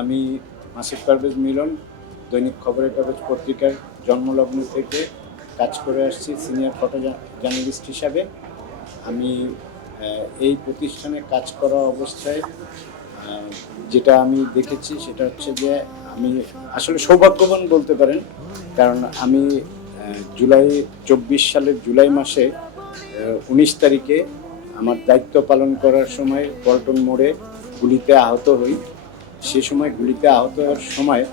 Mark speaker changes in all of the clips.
Speaker 1: আমি মাসিক পারভেজ মিলন, দৈনিক খবরের কাগজ পত্রিকার জন্মলগ্ন থেকে কাজ করে আসছি সিনিয়র ফটো জার্নালিস্ট হিসাবে। আমি এই প্রতিষ্ঠানে কাজ করা অবস্থায় যেটা আমি দেখেছি সেটা হচ্ছে যে আমি আসলে সৌভাগ্যবান বলতে পারেন, কারণ আমি জুলাই চব্বিশ সালের জুলাই মাসে উনিশ তারিখে আমার দায়িত্ব পালন করার সময় পল্টন মোড়ে গুলিতে আহত হই। সে সময় গুলিতে আহত হওয়ার সময়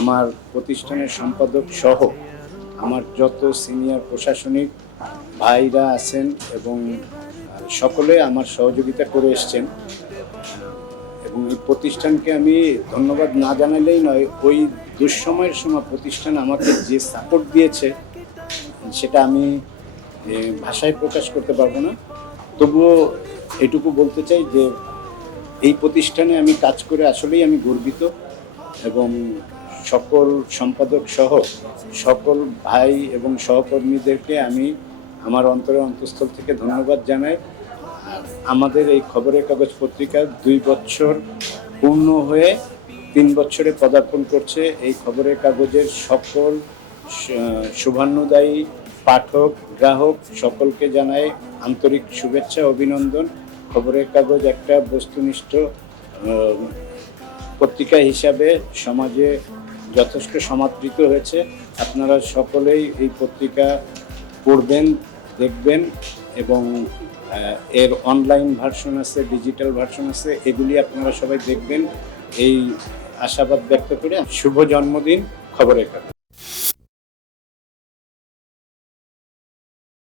Speaker 1: আমার প্রতিষ্ঠানের সম্পাদক সহ আমার যত সিনিয়র প্রশাসনিক ভাইরা আছেন এবং সকলে আমার সহযোগিতা করে এসছেন। এবং এই প্রতিষ্ঠানকে আমি ধন্যবাদ না জানালেই নয়, ওই দুঃসময়ের সময় প্রতিষ্ঠান আমাকে যে সাপোর্ট দিয়েছে, সেটা আমি ভাষায় প্রকাশ করতে পারব না। তবুও এটুকু বলতে চাই যে এই প্রতিষ্ঠানে আমি কাজ করে আসলেই আমি গর্বিত এবং সকল সম্পাদক সহ সকল ভাই এবং সহকর্মীদেরকে আমি আমার অন্তরের অন্তঃস্থল থেকে ধন্যবাদ জানাই। আমাদের এই খবরের কাগজ পত্রিকা দুই বছর পূর্ণ হয়ে তিন বছরে পদার্পণ করছে। এই খবরের কাগজের সকল শুভান্নদায়ী পাঠক, গ্রাহক সকলকে জানাই আন্তরিক শুভেচ্ছা, অভিনন্দন। খবরের কাগজ একটা বস্তুনিষ্ঠ পত্রিকা হিসাবে সমাজে যথেষ্ট সমাদৃত হয়েছে। আপনারা সকলেই এই পত্রিকা পড়বেন, দেখবেন এবং এর অনলাইন ভার্সন আছে ডিজিটাল ভার্সন আছে, এগুলি আপনারা সবাই দেখবেন। এই আশাবাদ ব্যক্ত করে শুভ জন্মদিন, খবরের কাগজ।